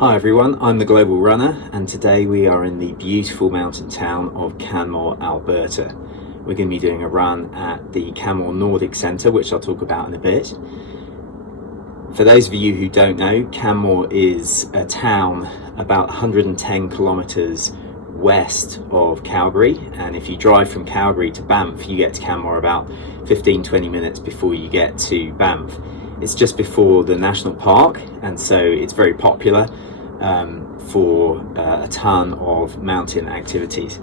Hi everyone, I'm the Global Runner and today we are in the beautiful mountain town of Canmore, Alberta. We're going to be doing a run at the Canmore Nordic Centre, which I'll talk about in a bit. For those of you who don't know, Canmore is a town about 110 kilometres west of Calgary, and if you drive from Calgary to Banff, you get to Canmore about 15-20 minutes before you get to Banff. It's just before the national park, and so it's very popular for a ton of mountain activities.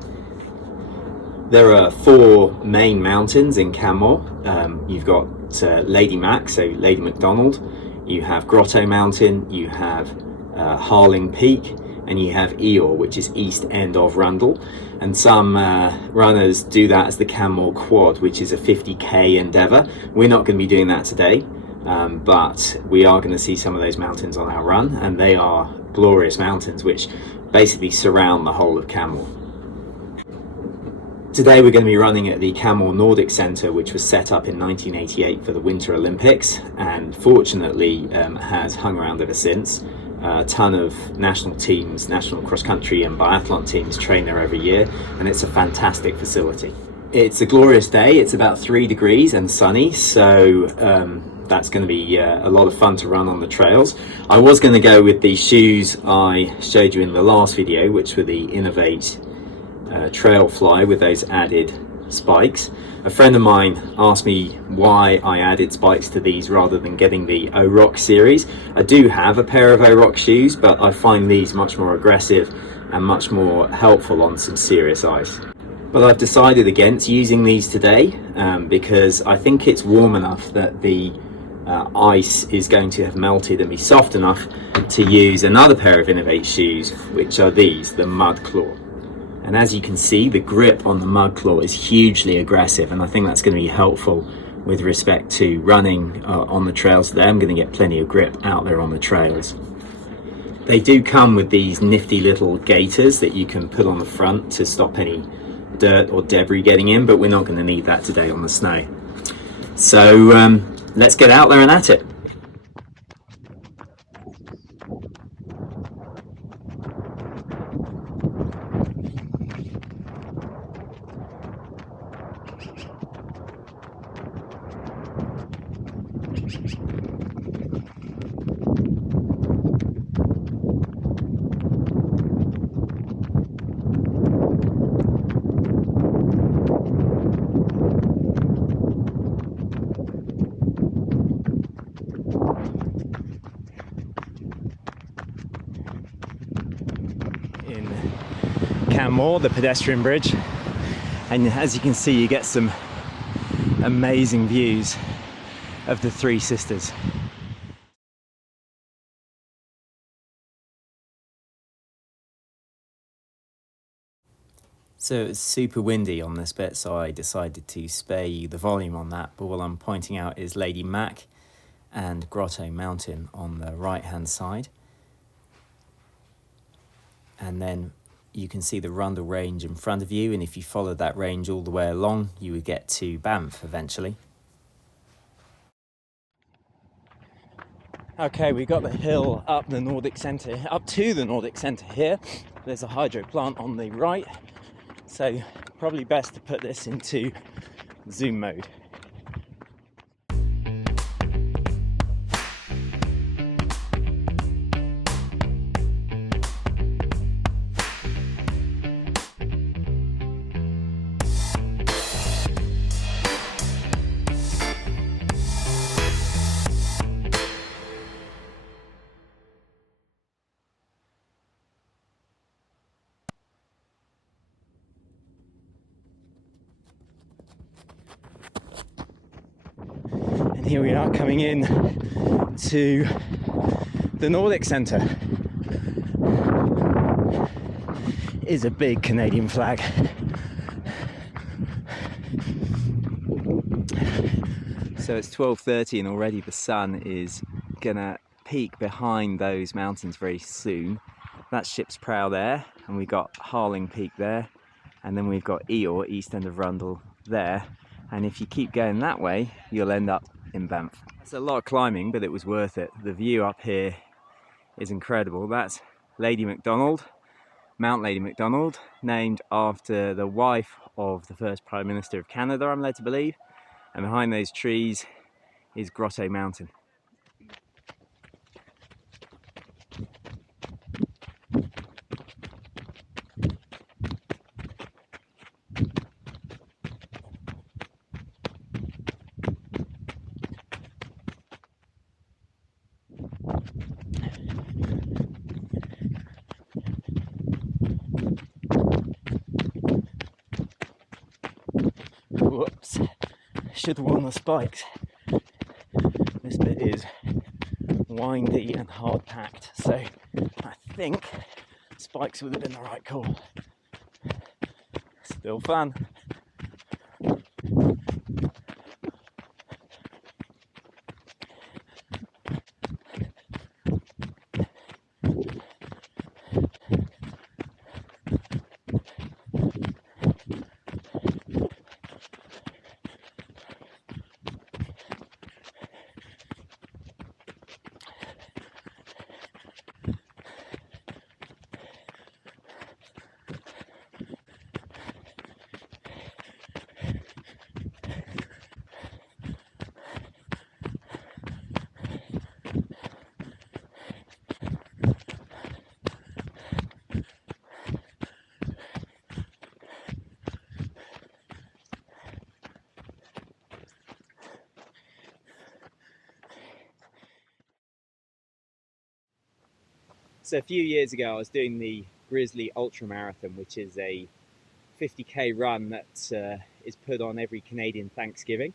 There are four main mountains in Canmore. You've got Lady Mac, so Lady MacDonald, you have Grotto Mountain, you have Harling Peak, and you have Eeyore, which is east end of Rundle. And some runners do that as the Canmore Quad, which is a 50k endeavour. We're not going to be doing that today, but we are going to see some of those mountains on our run, and they are glorious mountains which basically surround the whole of Canmore. Today we're going to be running at the Canmore Nordic Centre, which was set up in 1988 for the Winter Olympics and fortunately has hung around ever since. A ton of national teams, national cross-country and biathlon teams train there every year, and it's a fantastic facility. It's a glorious day. It's about 3 degrees and sunny, so that's going to be a lot of fun to run on the trails. I was going to go with the shoes I showed you in the last video, which were the Inov8 Trail Fly with those added spikes. A friend of mine asked me why I added spikes to these rather than getting the O-Rock series. I do have a pair of O-Rock shoes, but I find these much more aggressive and much more helpful on some serious ice. But I've decided against using these today because I think it's warm enough that the ice is going to have melted and be soft enough to use another pair of Inov8 shoes, which are these, the Mudclaw. And as you can see, the grip on the Mudclaw is hugely aggressive, and I think that's going to be helpful with respect to running on the trails today. I'm going to get plenty of grip out there on the trails. They do come with these nifty little gaiters that you can put on the front to stop any dirt or debris getting in, but we're not going to need that today on the snow. So let's get out there and at it. Canmore, the Pedestrian Bridge, and as you can see you get some amazing views of the Three Sisters. So it's super windy on this bit, so I decided to spare you the volume on that, but what I'm pointing out is Lady Mac and Grotto Mountain on the right hand side, and then you can see the Rundle Range in front of you, and if you followed that range all the way along, you would get to Banff eventually. Okay, we got the hill up to the Nordic Centre here. There's a hydro plant on the right, so probably best to put this into zoom mode. Here we are coming in to the Nordic Centre. It is a big Canadian flag. So it's 12:30 and already the sun is gonna peak behind those mountains very soon. That's Ship's Prow there, and we've got Harling Peak there, and then we've got Eeyore, east end of Rundle there, and if you keep going that way you'll end up in Banff. It's a lot of climbing, but it was worth it. The view up here is incredible. That's Lady Macdonald, Mount Lady Macdonald, named after the wife of the first Prime Minister of Canada, I'm led to believe. And behind those trees is Grotto Mountain. Whoops, should have worn the spikes. This bit is windy and hard packed, so I think spikes would have been the right call. Still fun. So a few years ago, I was doing the Grizzly Ultra Marathon, which is a 50k run that is put on every Canadian Thanksgiving.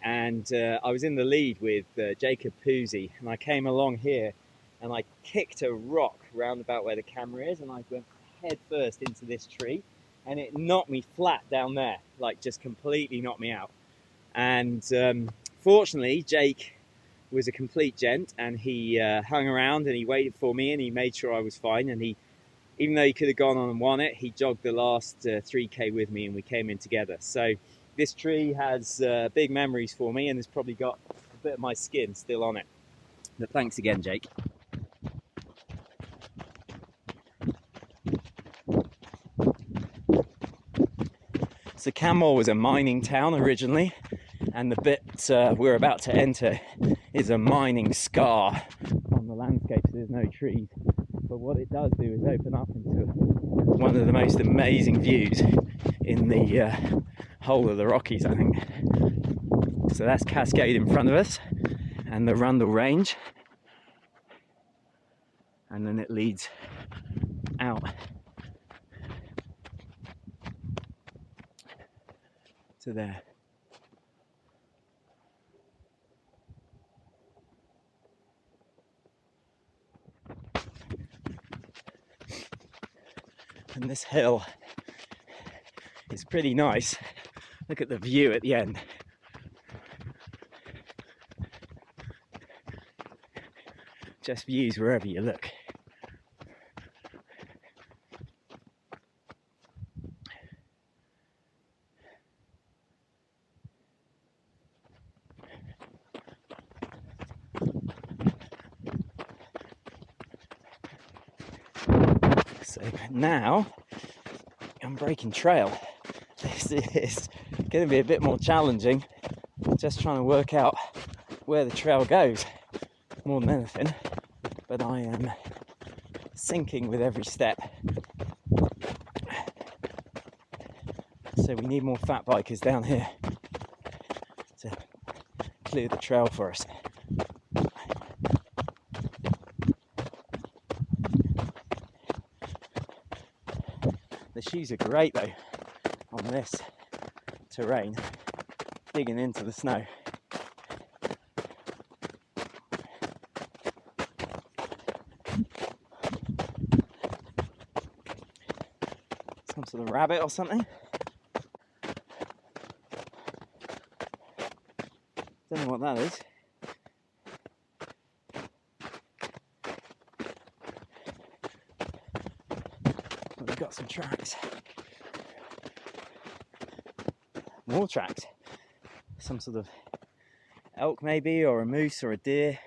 And I was in the lead with Jacob Poozy, and I came along here and I kicked a rock round about where the camera is, and I went head first into this tree, and it knocked me flat down there, like just completely knocked me out. And fortunately, Jake was a complete gent, and he hung around and he waited for me, and he made sure I was fine. And he, even though he could have gone on and won it, he jogged the last 3k with me, and we came in together. So this tree has big memories for me, and it's probably got a bit of my skin still on it. But thanks again, Jake. So Canmore was a mining town originally, and the bit we're about to enter is a mining scar on the landscape, so there's no trees. But what it does do is open up into one of the most amazing views in the whole of the Rockies, I think. So that's Cascade in front of us, and the Rundle Range, and then it leads out to there. And this hill is pretty nice. Look at the view at the end. Just views wherever you look. So now I'm breaking trail. This is going to be a bit more challenging, just trying to work out where the trail goes more than anything, but I am sinking with every step. So we need more fat bikers down here to clear the trail for us. The shoes are great though on this terrain, digging into the snow. Some sort of rabbit or something. Don't know what that is. But we've got some tracks. More tracks. Some sort of elk maybe, or a moose or a deer.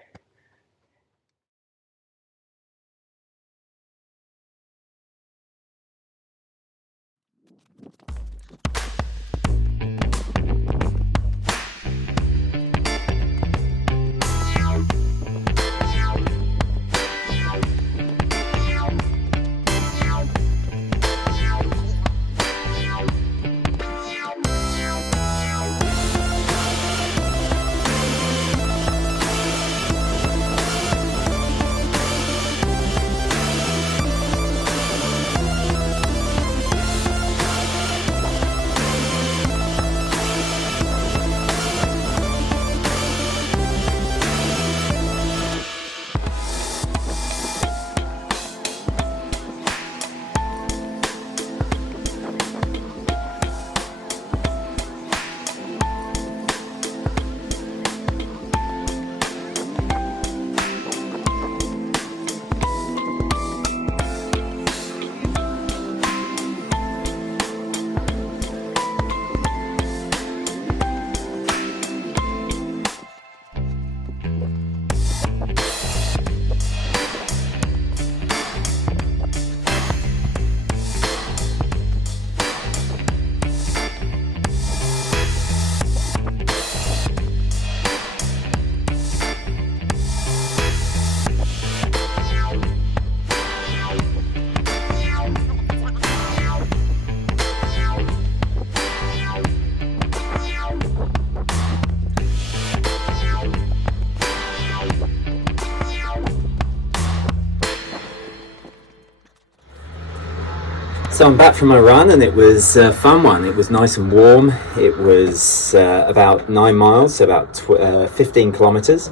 So I'm back from my run, and it was a fun one. It was nice and warm. It was about 9 miles, so about 15 kilometers.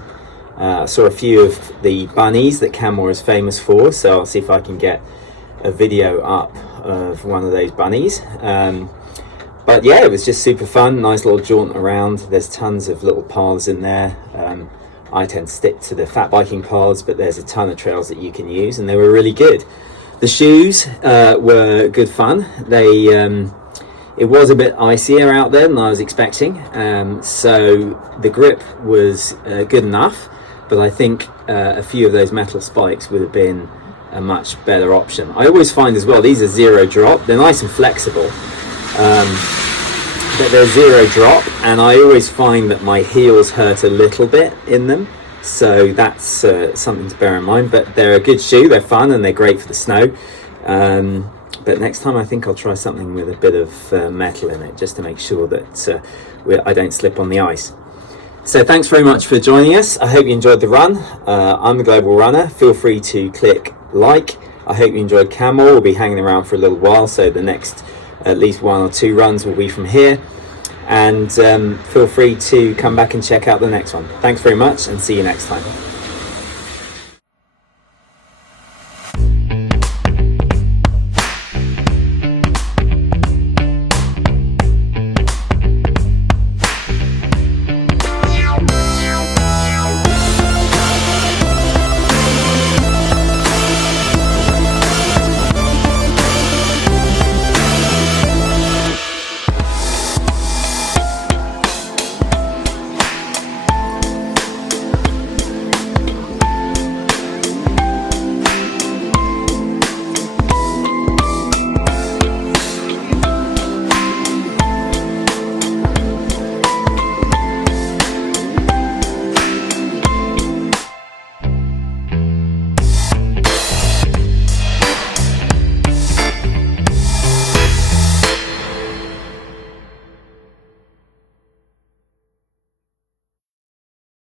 I saw a few of the bunnies that Canmore is famous for, so I'll see if I can get a video up of one of those bunnies. But yeah, it was just super fun, nice little jaunt around. There's tons of little paths in there. I tend to stick to the fat biking paths, but there's a ton of trails that you can use, and they were really good. The shoes were good fun. It was a bit icier out there than I was expecting, so the grip was good enough, but I think a few of those metal spikes would have been a much better option. I always find as well, these are zero drop. They're nice and flexible, but they're zero drop, and I always find that my heels hurt a little bit in them. So that's something to bear in mind, but they're a good shoe, they're fun, and they're great for the snow. But next time I think I'll try something with a bit of metal in it, just to make sure that I don't slip on the ice. So thanks very much for joining us. I hope you enjoyed the run. I'm the Global Runner. Feel free to click like. I hope you enjoyed Canmore. We'll be hanging around for a little while, so the next at least 1 or 2 runs will be from here. And feel free to come back and check out the next one. Thanks very much, and see you next time.